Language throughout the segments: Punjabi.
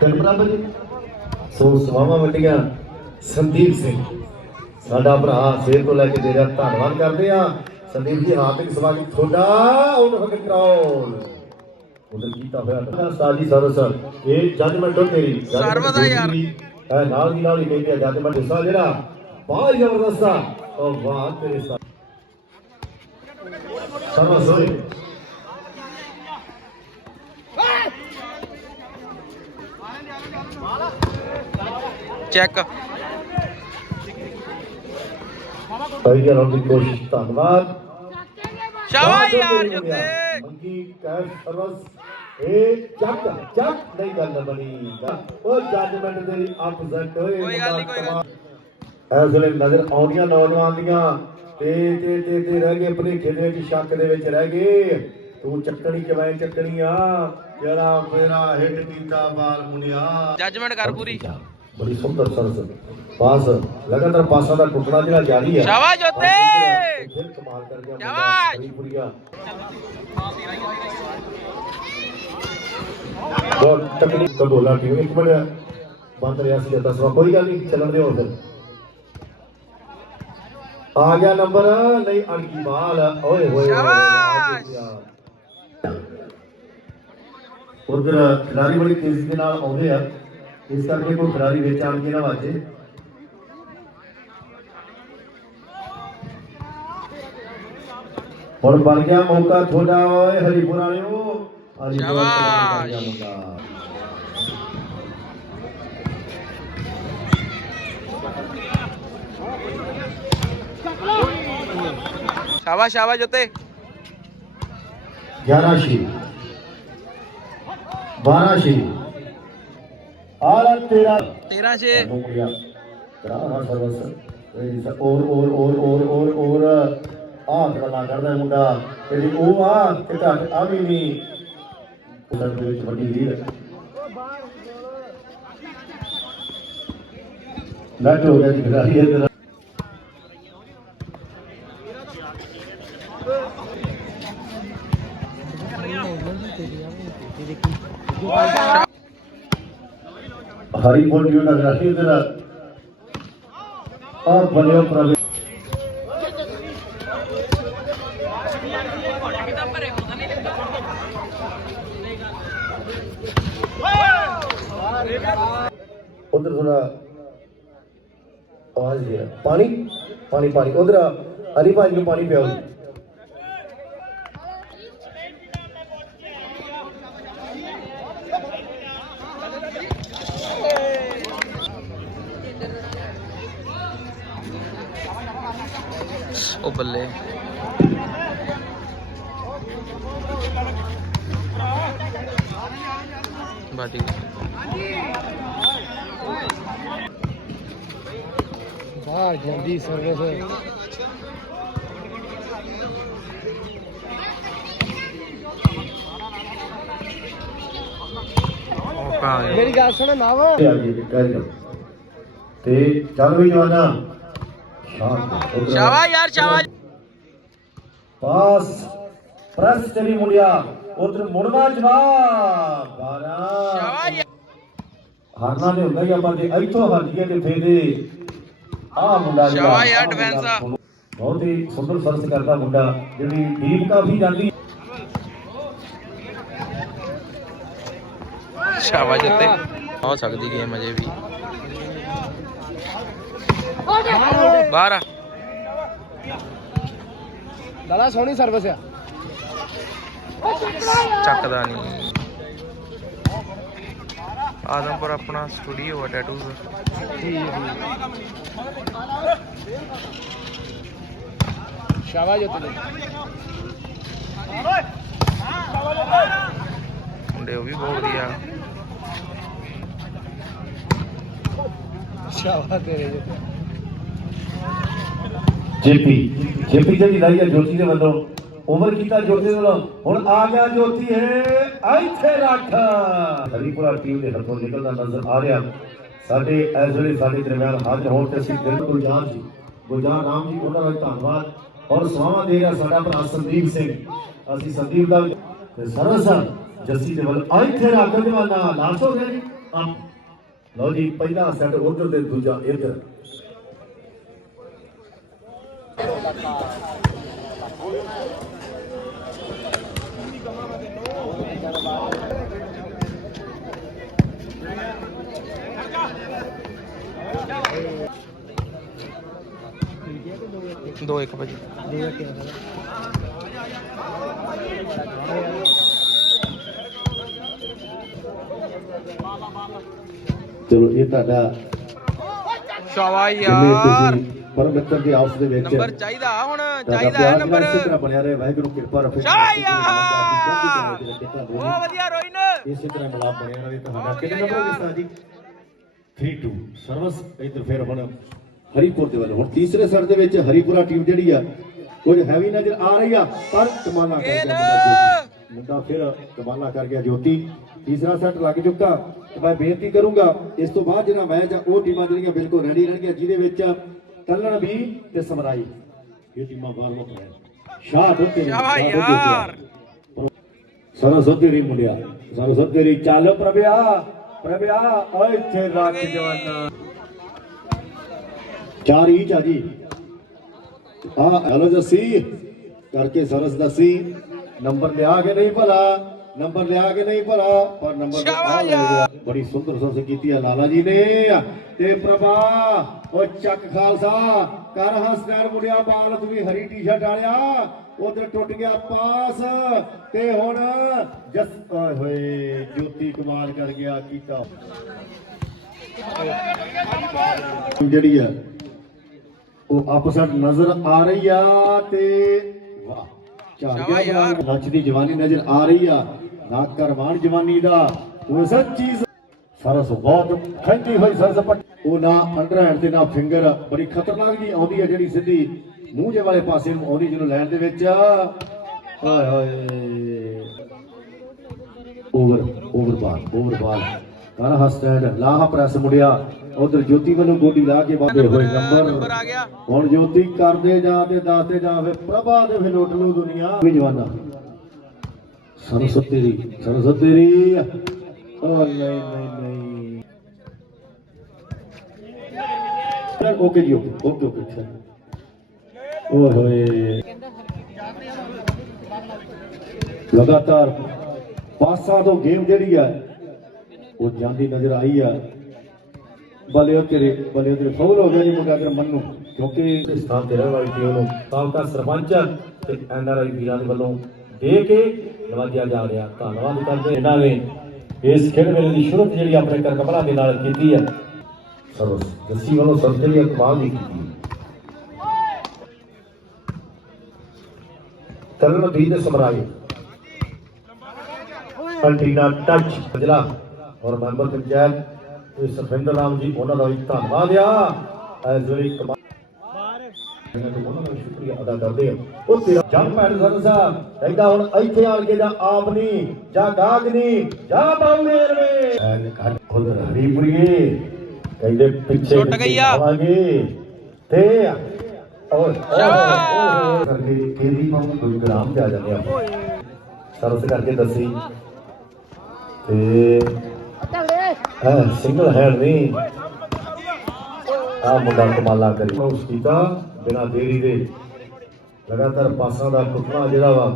ਕਲਪਨਾ ਜੀ ਸੋ ਸਵਾਵਾਂ ਵੱਡੀਆਂ ਸੰਦੀਪ ਸਿੰਘ। ਸਾਡਾ ਭਰਾ ਸੇਰ ਤੋਂ ਲੈ ਕੇ ਦੇ ਰਿਹਾ ਧੰਨਵਾਦ ਕਰਦੇ ਆ ਸੰਦੀਪ ਜੀ ਹਾਰਦਿਕ ਸਵਾਗਤ। ਤੁਹਾਡਾ ਆਊਟ ਹੋ ਕੰਟਰੋਲ ਉਧਰ ਕੀਤਾ ਹੋਇਆ? ਤਾਂ ਸਾਜੀ ਸਰਵਿਸ ਇਹ ਜੱਜਮੈਂਟ ਹੋ ਤੇਰੀ। ਆ ਯਾਰ। ਇਹ ਨਾਲ ਦੀ ਨਾਲ ਹੀ ਕਹਿੰਦੇ ਆ ਜੱਜਮੈਂਟ ਹਿੱਸਾ ਜਿਹੜਾ ਬਹੁਤ ਜ਼ਬਰਦਸਤ ਆ। ਉਹ ਵਾਹ ਤੇਰੇ ਸਾਹ ਸਰਵਿਸ ਹੋਏ ਚੈੱਕ। ਪਹਿਲੀ ਰਾਉਂਡ ਦੀ ਕੋਸ਼ਿਸ਼ ਧੰਨਵਾਦ। ਸ਼ਾਬਾਸ਼ ਯਾਰ ਜੁੱਤੇ ਮੰਗੀ ਕੈਸ਼ ਸਰਵਸ। ਇਹ ਚੱਕ ਚੱਕ ਨਹੀਂ ਗੱਲ ਬਣੀ। ਉਹ ਜੱਜਮੈਂਟ ਤੇਰੀ ਅਪਸੈਟ ਹੋਏ। ਕੋਈ ਗੱਲ ਨੀ, ਕੋਈ ਗੱਲ ਇਸ ਵੇਲੇ ਨਜ਼ਰ ਆਉਂਦੀਆਂ ਨੌਜਵਾਨ ਦੀਆਂ। ਤੇ ਤੇ ਤੇ ਤੇ ਰਹਿ ਗਏ ਭਲੇਖੇ ਦੇ ਵਿੱਚ ਸ਼ੱਕ ਦੇ ਵਿੱਚ ਰਹਿ ਗਏ। ਤੂੰ ਚੱਕਣੀ ਕਿਵੇਂ ਚੱਕਣੀ ਆ? ਜਿਹੜਾ ਮੇਰਾ ਹਿੱਟ ਕੀਤਾ ਬਾਲ ਮੁੰਡਿਆ। ਜੱਜਮੈਂਟ ਕਰ ਪੂਰੀ। ਬੜੀ ਸੁੰਦਰ ਸਰਸ। ਪਾਸ ਲਗਾਤਾਰ ਪਾਸਾਂ ਦਾ ਟੁੱਟਣਾ ਜਿਹੜਾ ਜਾਰੀ ਹੈ। ਸ਼ਾਬਾਸ਼ ਜੋਤੇ! ਫਿਰ ਕਮਾਲ ਕਰ ਗਿਆ ਸ਼ਾਬਾਸ਼। ਬੜੀ ਬੁਰੀਆ ਬਹੁਤ ਤਕਲੀਫ ਕਬੂਲਾ ਕਿ ਇੱਕ ਮਿੰਟ ਬੰਦ ਰਿਹਾ ਸੀ ਜਦ ਸਵਾ ਕੋਈ ਗੱਲ ਨਹੀਂ ਚੱਲਣ ਦਿਓ ਫਿਰ ਆ ਗਿਆ ਨੰਬਰ ਨਹੀਂ ਅਣਕੀ ਬਾਲ। ਓਏ ਹੋਏ ਸ਼ਾਬਾਸ਼। ਉਧਰ ਖਿਡਾਰੀ ਬੜੀ ਤੇਜ਼ੀ ਦੇ ਨਾਲ ਆਉਂਦੇ ਆ। ਇਸ ਕਰਕੇ ਕੋਈ ਖਿਡਾਰੀ ਵਿੱਚ ਆਣ ਕੇ ਨਾ ਵਾਜੇ ਹੁਣ ਬਣ ਗਿਆ ਮੌਕਾ ਤੁਹਾਡਾ ਓਏ ਹਰੀਪੁਰ ਵਾਲਿਓ ਹਰੀਪੁਰ ਸ਼ਾਬਾਸ਼। ਬਣ ਗਿਆ ਮੁੰਡਾ। ਸ਼ਾਬਾਸ਼ ਸ਼ਾਬਾਸ਼ ਜੋਤੇ 11 ਛੇ 12 ਛੇ ਆਲਾ ਤੇਰਾ। 13 6 ਹੋ ਗਿਆ। ਕਰਾ ਹਾਂ ਸਰਵਸ ਔਰ ਔਰ ਔਰ ਔਰ ਔਰ ਔਰ। ਆਹ ਗੱਲਾਂ ਕਰਦਾ ਮੁੰਡਾ। ਤੇਰੀ ਉਹ ਆ ਕਿ ਘੱਟ ਆ ਵੀ ਨਹੀਂ ਉਸਰ ਦੇ ਵਿੱਚ ਵੱਡੀ ਲੀਡ ਲੱਟ ਹੋ ਗਿਆ ਜੀ ਖਿਡਾਰੀ ਇਧਰ। ਹਰੀ ਬੋਲ ਜੀ ਦਾ ਖਿਡਾਰੀ ਇਧਰ ਆ ਬਲਿਓ ਪ੍ਰਵੇ ਉਧਰ ਥੋੜਾ ਆਵਾਜ਼ ਦੇ ਪਾਣੀ ਪਾਣੀ ਪਾਣੀ ਉਧਰ ਹਰੀ ਭਾਜੀ ਨੂੰ ਪਾਣੀ ਉਹ ਬੱਲੇ। ਬਾਟੀ। ਬਾਹਰ ਜਾਂਦੀ ਸਰਵਿਸ ਮੇਰੀ ਗੱਲ ਸੁਣ ਨਾ ਵਾ ਤੇ ਚੱਲ ਵੀ ਜਵਾਨਾ ਸ਼ਾਬਾਸ਼ ਉੱਧਰ ਸ਼ਾਬਾਸ਼ ਯਾਰ ਸ਼ਾਬਾਸ਼। ਪਾਸ ਪ੍ਰੈਸ ਚਲੀ ਮੁੰਡਿਆ ਉਧਰ ਮੁੜਨਾ ਜਵਾਬ। 12 ਸ਼ਾਬਾਸ਼ ਯਾਰ। ਹਾਰਨਾ ਤੇ ਹੁੰਦਾ ਹੀ ਆਪਾਂ ਜੇ ਇੱਥੋਂ ਹਾਰ ਜੀਏ ਤੇ ਫੇਰ ਆ ਮੁੰਡਾ ਸ਼ਾਬਾਸ਼ ਯਾਰ ਆ। ਬਹੁਤ ਹੀ ਸੁੰਦਰ ਸਰਸ ਕਰਦਾ ਮੁੰਡਾ ਜਿਹੜੀ ਡੀਪ ਕਾਫੀ ਜਾਂਦੀ। ਸ਼ਾਬਾਸ਼ ਜੋਤੇ। ਹੋ ਸਕਦੀ ਗੇਮ ਅਜੇ ਵੀ। ਬਾਹਰ ਆ। ਦਾਦਾ ਸੋਹਣੀ ਸਰਵਿਸ ਆ। ਚੱਕਦਾ ਨਹੀਂ। ਆਦਮਪੁਰ ਆਪਣਾ ਸਟੂਡੀਓ ਆ ਟੈਟੂਜ਼ ਸ਼ਾਬਾਸ਼ ਜੋਤੇ ਮੁੰਡੇ ਉਹ ਵੀ ਬਹੁਤ ਵਧੀਆ। ਸ਼ਾਬਾਸ਼ ਤੇਰੇ ਜਿੱਤੇ। ਜੇਪੀ ਜੇਪੀ ਜਿਹੜੀ ਲਾਈ ਹੈ ਜੋਤੀ ਦੇ ਵੱਲੋਂ। ਓਵਰ ਕੀਤਾ ਜੋਤੀ ਦੇ ਵੱਲੋਂ। ਹੁਣ ਆ ਗਿਆ ਜੋਤੀ ਹੈ ਇੱਥੇ ਰੱਖ। ਹਰੀਪੁਰਾ ਟੀਮ ਦੇ ਹੱਥੋਂ ਨਿਕਲਦਾ ਨਜ਼ਰ ਆ ਰਿਹਾ। ਸਾਡੇ ਇਸ ਵੇਲੇ ਸਾਡੇ ਦਰਮਿਆਨ ਹਾਜ਼ਰ ਹੋਣ ਤੇ ਅਸੀਂ ਦਿਲ ਗੁਲਜ਼ਾਰ ਜੀ ਗੁਲਜ਼ਾਰ ਰਾਮ ਜੀ, ਉਹਨਾਂ ਦਾ ਧੰਨਵਾਦ। ਔਰ ਸਵਾਵਾ ਦੇ ਰਿਹਾ ਸਾਡਾ ਭਰਾ ਸੰਦੀਪ ਸਿੰਘ। ਅਸੀਂ ਸੰਦੀਪ ਦਾ ਵੀ- ਤੇ ਸਰਵ ਜੱਸੀ ਦੇ ਵੱਲ ਇੱਥੇ ਰੱਖ ਜਵਾਨਾ। ਲਾਸ਼ ਹੋ ਗਿਆ ਲਓ ਜੀ, ਪਹਿਲਾ ਸੈੱਟ ਉਧਰ ਤੇ ਦੂਜਾ ਇੱਧਰ। ਦੋ ਇੱਕ ਭਾਜੀ ਦੇ ਕੇ ਚਲੋ ਇਹ ਤੁਹਾਡਾ ਸ਼ਾਬਾਸ਼ ਯਾਰ। ਤੁਸੀਂ ਪਰਮਿੱਤਰ ਦੀ ਆਪਸ ਦੇ ਵਿੱਚ ਨੰਬਰ ਚਾਹੀਦਾ ਹੁਣ ਚਾਹੀਦਾ ਹੈ ਨੰਬਰ। ਇਸੇ ਤਰ੍ਹਾਂ ਬਣਿਆ ਰਹੇ ਵਾਹਿਗੁਰੂ ਕਿਰਪਾ ਰੱਖੇ। ਯਾਰ ਬਹੁਤ ਵਧੀਆ ਰੋਇਨ। ਇਸੇ ਤਰ੍ਹਾਂ ਮਿਲਾਪ ਬਣਿਆ ਰਹੇ ਤੁਹਾਡਾ ਕਿੰਨੇ ਨੰਬਰ ਹੋ ਗਏ ਜੀ? 3-2 ਸਰਵਸ। ਇਧਰ ਫਿਰ ਹੁਣ ਹਰੀਪੁਰ ਦੇ ਵੱਲ। ਹੁਣ ਤੀਸਰੇ ਸੈੱਟ ਦੇ ਵਿੱਚ ਹਰੀਪੁਰਾ ਟੀਮ ਜਿਹੜੀ ਆ ਕੁਝ ਹੈਵੀ ਨਜ਼ਰ ਆ ਰਹੀ ਆ ਪਰ ਕਮਾਲਾ ਕਰ ਗਿਆ ਮੁੰਡਾ ਫਿਰ ਕਮਾਲਾ ਕਰ ਗਿਆ ਜੋਤੀ। ਤੀਸਰਾ ਸੈੱਟ ਲੱਗ ਚੁੱਕਾ। ਮੈਂ ਬੇਨਤੀ ਕਰੂੰਗਾ ਇਸ ਤੋਂ ਬਾਅਦ ਜਿਹੜਾ ਮੈਚ ਆ ਉਹ ਟੀਮਾਂ ਜਿਹੜੀਆਂ ਬਿਲਕੁਲ ਰੈਡੀ ਰਹਿਣਗੀਆਂ ਜਿਹਦੇ ਵਿੱਚ ਕੱਲਣ ਵੀ ਤੇ ਸਮਰਾਈ ਇਹ ਟੀਮਾਂ ਬਾਹਰ ਮੁੱਕ ਰਹੇ ਸ਼ਾਹ ਦੁੱਤੇ ਸ਼ਾਬਾਸ਼ ਯਾਰ ਸਰਸਵਤੀ ਤੇਰੀ ਮੁੰਡਿਆ ਸਰਸਵਤੀ ਤੇਰੀ ਚੱਲ ਪ੍ਰਭਿਆ ਪ੍ਰਭਿਆ ਓਏ ਇੱਥੇ ਰੱਖ ਜਵਾਨਾ ਚਾਰ ਹੀ ਚਾ ਜੀ ਆ ਹੈਲੋ ਜੱਸੀ ਕਰਕੇ ਸਰਸ ਦਸੀ ਨੰਬਰ ਲਿਆ ਕੇ ਨਹੀਂ ਭਲਾ ਨੰਬਰ ਲਿਆ ਕੇ ਨਹੀਂ ਭਲਾ? ਪਰ ਨੰਬਰ ਤਾਂ ਆ ਸ਼ਾਬਾਸ਼ ਲੈ ਗਿਆ ਯਾਰ। ਬੜੀ ਸੁੰਦਰ ਸਰਸ ਕੀਤੀ ਆ ਲਾਲਾ ਜੀ ਨੇ। ਤੇ ਪ੍ਰਭਾ ਉਹ ਚੱਕ ਖਾਲਸਾ ਕਰ ਹਸਨੈਰ ਮੁੰਡਿਆ ਬਾਲ ਤੂੰ ਵੀ ਹਰੀ ਟੀ-ਸ਼ਰਟ ਵਾਲਿਆ। ਉਧਰ ਟੁੱਟ ਗਿਆ ਪਾਸ। ਤੇ ਹੁਣ ਜਸ ਹੋਏ ਜੋਤੀ ਕਮਾਲ ਕਰ ਗਿਆ ਕੀਤਾ। ਜਿਹੜੀ ਆ ਉਹ ਅਪਸੈਟ ਨਜ਼ਰ ਆ ਰਹੀ ਆ ਤੇ ਵਾਹ ਚਾਰ। ਨੱਚਦੀ ਜਵਾਨੀ ਨਜ਼ਰ ਆ ਰਹੀ ਆ। ਨਾ ਕਰਵਾਨ ਜਵਾਨੀ ਦਾ ਉਹ ਸੱਚੀ ਸਰਸ ਬਹੁਤ ਖੰਡੀ ਹੋਈ ਸਰਸ ਪੱਟ ਉਹ ਨਾ ਅੰਡਰਹੈਂਡ ਤੇ ਨਾ ਫਿੰਗਰ ਬੜੀ ਖਤਰਨਾਕ ਜੀ ਆਉਂਦੀ ਹੈ ਜਿਹੜੀ ਸਿੱਧੀ ਮੂੰਹ ਜੇ ਵਾਲੇ ਪਾਸੇ ਨੂੰ ਆਉਂਦੀ ਜਿਹਨੂੰ ਲੈਣ ਦੇ ਵਿੱਚ। ਓਏ ਹੋਏ। Over over ball over ball ਕਰ ਹਸਟੈਂਡ ਲਾਹ ਪ੍ਰੈਸ ਮੁੜਿਆ ਉਧਰ ਜੋਤੀ ਵੱਲੋਂ ਗੋਡੀ ਲਾ ਕੇ ਵਾਦੇ ਹੋਏ ਨੰਬਰ ਹੁਣ ਜੋਤੀ ਕਰਦੇ ਜਾ ਤੇ ਦੱਸਦੇ ਜਾ ਫੇ ਪ੍ਰਭਾ ਦੇ ਫੇ ਲੁੱਟ ਲੂ ਦੁਨੀਆ। ਵੀ ਜਵਾਨਾ। ਸਰਸਵਤੀ ਦੀ ਸਰਸਵਤੀ ਦੀ ਓ ਨਹੀਂ ਨਹੀਂ ਨਹੀਂ ਚਲ ਓਕੇ ਜੀ ਓਕੇ ਓਕੇ ਓਕੇ ਚਲ ਓਏ ਹੋਏ ਲਗਾਤਾਰ ਪਾਸਾਂ ਤੋਂ ਗੇਮ ਜਿਹੜੀ ਆ, ਉਹ ਜਾਂਦੀ ਨਜ਼ਰ ਆਈ ਆ। ਬਲੇ ਉਹ ਤੇਰੇ ਬਲੇ ਉਹ ਤੇਰੇ ਫੌਲ ਹੋ ਗਿਆ ਜੀ ਮੁੰਡਾ ਅਗਰ ਮੰਨੂ ਕਿਉਂਕਿ ਸਥਾਨ ਤੇ ਰਹਿਣ ਵਾਲੀ ਟੀਮ ਨੂੰ ਸਾਬਕਾ ਸਰਪੰਚ ਤੇ ਐਨਆਰਆਈ ਵੀਰਾਂ ਦੇ ਵੱਲੋਂ ਦੇ ਕੇ ਨਵਾਜਿਆ ਜਾ ਰਿਹਾ। ਧੰਨਵਾਦ ਕਰਦੇ ਇਹਨਾਂ ਨੇ ਇਸ ਖੇਡ ਵੇਲੇ ਦੀ ਸ਼ੁਰੂਆਤ ਜਿਹੜੀ ਆਪਣੇ ਕਰਕਬਲਾ ਦੇ ਨਾਲ ਕੀਤੀ ਹੈ। ਸਰਵ ਜੱਸੀ ਵੱਲੋਂ ਸਬਕੇ ਲਈ ਕਮਾਲ ਦੀ ਕੀਤੀ ਤਰਨ ਵੀ ਦੇ ਸਮਰਾਏ ਅੰਟੀਨਾ ਟੱਚ ਜ਼ਿਲ੍ਹਾ ਔਰ ਮੈਂਬਰ ਪੰਚਾਇਤ, ਇਹ ਸਰਵਿੰਦਰ ਰਾਮ ਜੀ, ਉਹਨਾਂ ਦਾ ਵੀ ਧੰਨਵਾਦ ਆ। ਐਸ ਵੇਲੇ ਸ਼ੁਕਰੀਆ ਅਦਾ ਕਰਦੇ ਆ ਉਹ ਤੇਰਾ ਜੰਮ ਪੈਣ ਸਰ ਸਾਹਿਬ ਕਹਿੰਦਾ ਹੁਣ ਇੱਥੇ ਆਣ ਕੇ ਜਾਂ ਆਪ ਨਹੀਂ ਜਾਂ ਗਾਗ ਨਹੀਂ ਜਾਂ ਬਾਉਨੇਰ ਵੇ ਐਨ ਕੱਢ ਖੁਦ ਹਰੀਪੁਰੀਏ ਕਹਿੰਦੇ ਪਿੱਛੇ ਸੁੱਟ ਗਈ ਆ। ਤੇ ਓਏ ਸ਼ਾਬਾਸ਼। ਕਰਕੇ ਤੇਰੀ ਮਾਂ ਨੂੰ ਗ੍ਰਾਮ ਜਾ ਜਾਂਦੇ ਆ ਸਰਸ ਕਰਕੇ ਦੱਸੀ। ਤੇ ਹੈ ਸਿੰਗਲ ਹੈਂਡ ਨਹੀਂ। ਆ ਮੁੰਡਾ ਕਮਾਲਾ ਕਰੀ। ਉਸ ਕੀਤਾ ਬਿਨਾ ਦੇਰੀ ਦੇ ਲਗਾਤਾਰ ਪਾਸਾਂ ਦਾ ਟੁੱਟਣਾ ਜਿਹੜਾ ਵਾ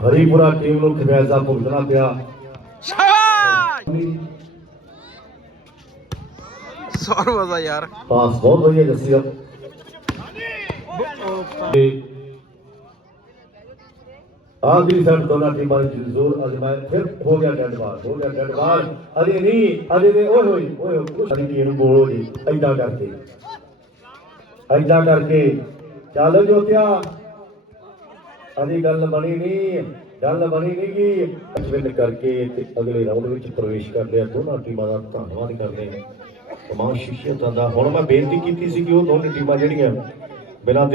ਹਰੀਪੁਰਾ ਟੀਮ ਨੂੰ ਖਿਆਜ਼ਾ ਭੁਗਤਣਾ ਪਿਆ। ਸ਼ਾਬਾਸ਼! ਸਰਵਸ ਆ ਯਾਰ ਪਾਸ ਬਹੁਤ ਵਧੀਆ ਜੱਸੀ ਦਾ। ਤੇ ਆਖਰੀ ਸੈਟ ਦੋਨਾਂ ਟੀਮਾਂ ਦੇ ਜ਼ੋਰ ਅਜ਼ਮਾਇ ਫਿਰ ਹੋ ਗਿਆ ਡੈਡ ਬਾਲ ਹੋ ਗਿਆ ਡੈਡ ਬਾਲ ਅਜੇ ਨਹੀਂ ਅਜੇ ਦੇ ਓਏ ਹੋਏ ਓਏ ਹੋਏ ਸਾਡੀ ਟੀਮ ਨੂੰ ਬੋਲ ਹੋ ਜੀ ਐਦਾਂ ਕਰਕੇ। ਐਦਾਂ ਕਰਕੇ ਚੱਲ ਜੋਤਿਆ। ਅਜੇ ਗੱਲ ਬਣੀ ਨਹੀਂ ਗੱਲ ਬਣੀ ਨਹੀਂ ਕਿ ਅਜਵਿੰਦ ਕਰਕੇ ਤੇ ਅਗਲੇ ਰਾਊਂਡ ਵਿੱਚ ਪ੍ਰਵੇਸ਼ ਕਰਦੇ ਆ ਦੋਨਾਂ ਟੀਮਾਂ ਦਾ ਧੰਨਵਾਦ ਕਰਦੇ ਹਾਂ ਤਮਾਮ ਸ਼ਖਸੀਅਤਾਂ ਦਾ। ਹੁਣ ਮੈਂ ਬੇਨਤੀ ਕੀਤੀ ਸੀ ਕਿ ਉਹ ਦੋਨੇ ਟੀਮਾਂ ਜਿਹੜੀਆਂ ਬਿਨਾਂ